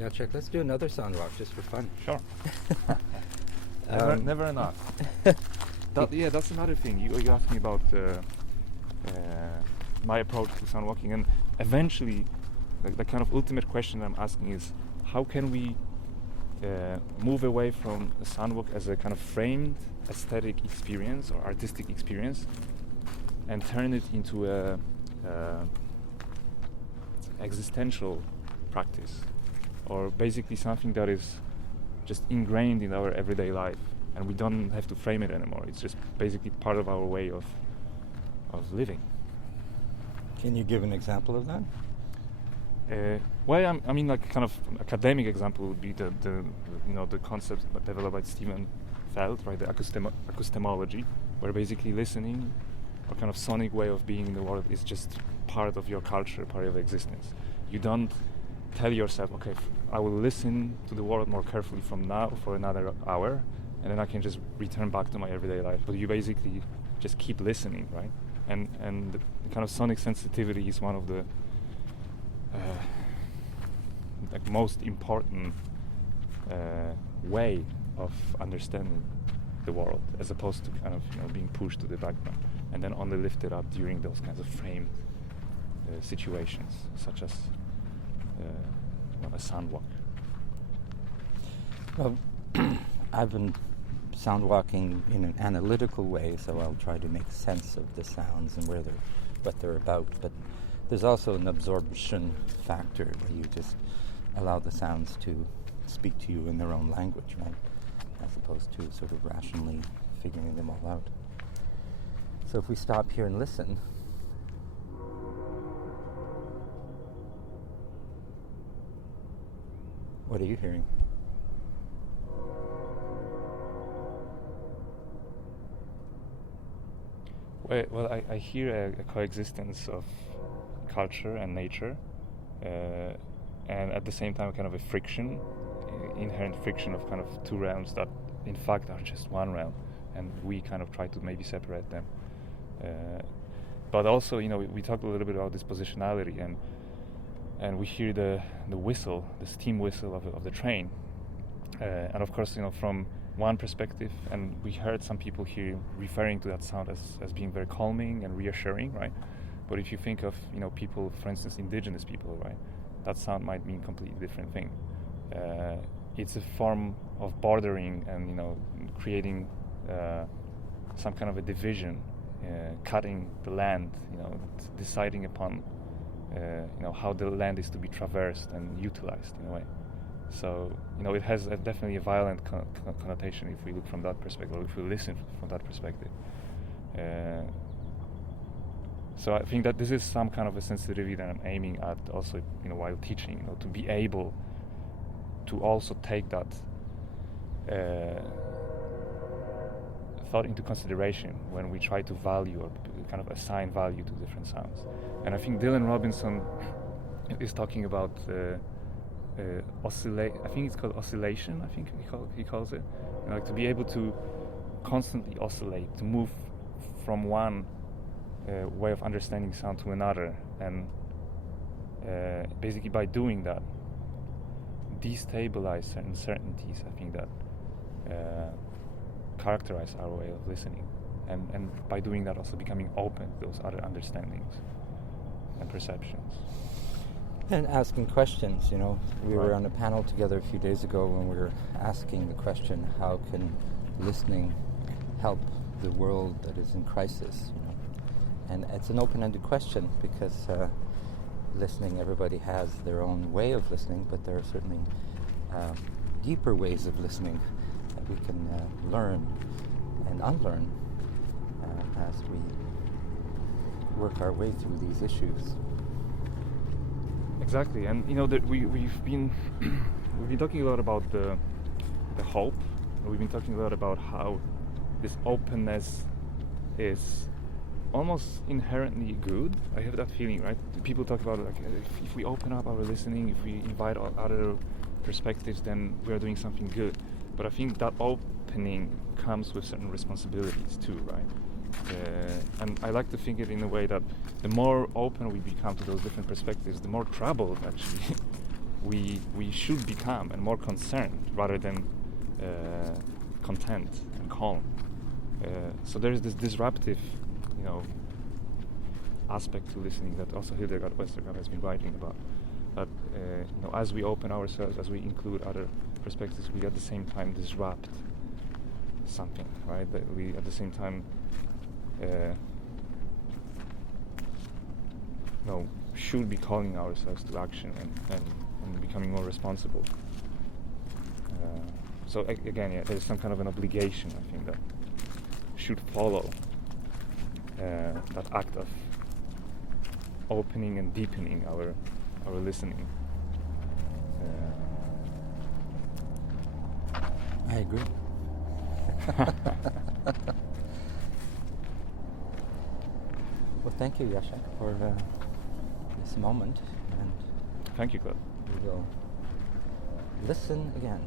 Jacek, let's do another soundwalk just for fun. Sure. Never enough. That's another thing. You asked me about my approach to soundwalking, and eventually, the kind of ultimate question I'm asking is, how can we move away from a soundwalk as a kind of framed aesthetic experience or artistic experience, and turn it into a existential practice, or basically something that is just ingrained in our everyday life, and we don't have to frame it anymore. It's just basically part of our way of living. Can you give an example of that? Well, I mean, like kind of academic example would be the concept developed by Stephen Feld, right? The acoustemology, where basically listening, or kind of sonic way of being in the world, is just part of your culture, part of existence. You don't tell yourself, okay, I will listen to the world more carefully from now for another hour, and then I can just return back to my everyday life. But you basically just keep listening, right? And the kind of sonic sensitivity is one of the most important way of understanding the world, as opposed to kind of being pushed to the background and then only lifted up during those kinds of framed situations, such as a soundwalk. Well, I've been soundwalking in an analytical way, so I'll try to make sense of the sounds and what they're about. But there's also an absorption factor where you just allow the sounds to speak to you in their own language, right? As opposed to sort of rationally figuring them all out. So if we stop here and listen, what are you hearing? Well, I hear a coexistence of culture and nature, and at the same time kind of a friction, inherent friction of kind of two realms that in fact are just one realm, and we kind of try to maybe separate them. But also, we talked a little bit about this positionality, and we hear the whistle, the steam whistle of the train, and of course, from one perspective, and we heard some people here referring to that sound as being very calming and reassuring, right? But if you think of people, for instance, indigenous people, right, that sound might mean a completely different thing. It's a form of bordering and creating some kind of a division, cutting the land, deciding upon how the land is to be traversed and utilized in a way. So it has definitely a violent connotation if we look from that perspective, or if we listen from that perspective. So I think that this is some kind of a sensitivity that I'm aiming at also, while teaching, to be able to also take that thought into consideration when we try to value or kind of assign value to different sounds. And I think Dylan Robinson is talking about I think it's called oscillation. I think he calls it, like to be able to constantly oscillate, to move from one way of understanding sound to another, and basically by doing that, destabilize certain certainties, I think, that characterize our way of listening, and by doing that also becoming open to those other understandings and perceptions. And asking questions, We Right. were on a panel together a few days ago when we were asking the question, how can listening help the world that is in crisis, And it's an open-ended question because listening, everybody has their own way of listening, but there are certainly deeper ways of listening that we can learn and unlearn as we work our way through these issues. Exactly, and we've been talking a lot about the hope. We've been talking a lot about how this openness is almost inherently good. I have that feeling, right? People talk about like if we open up our listening, if we invite other perspectives, then we are doing something good. But I think that opening comes with certain responsibilities too, right? And I like to think it in a way that the more open we become to those different perspectives, the more troubled actually we should become and more concerned rather than content and calm. So there is this disruptive, aspect to listening that also Hildegard Westergaard has been writing about. But as we open ourselves, as we include other perspectives, we at the same time disrupt something, right? That we at the same time should be calling ourselves to action and becoming more responsible. So again, there is some kind of an obligation, I think, that should follow that act of opening and deepening our listening. I agree. Well, thank you, Jacek, for this moment, and Thank you, Claude. we will listen again.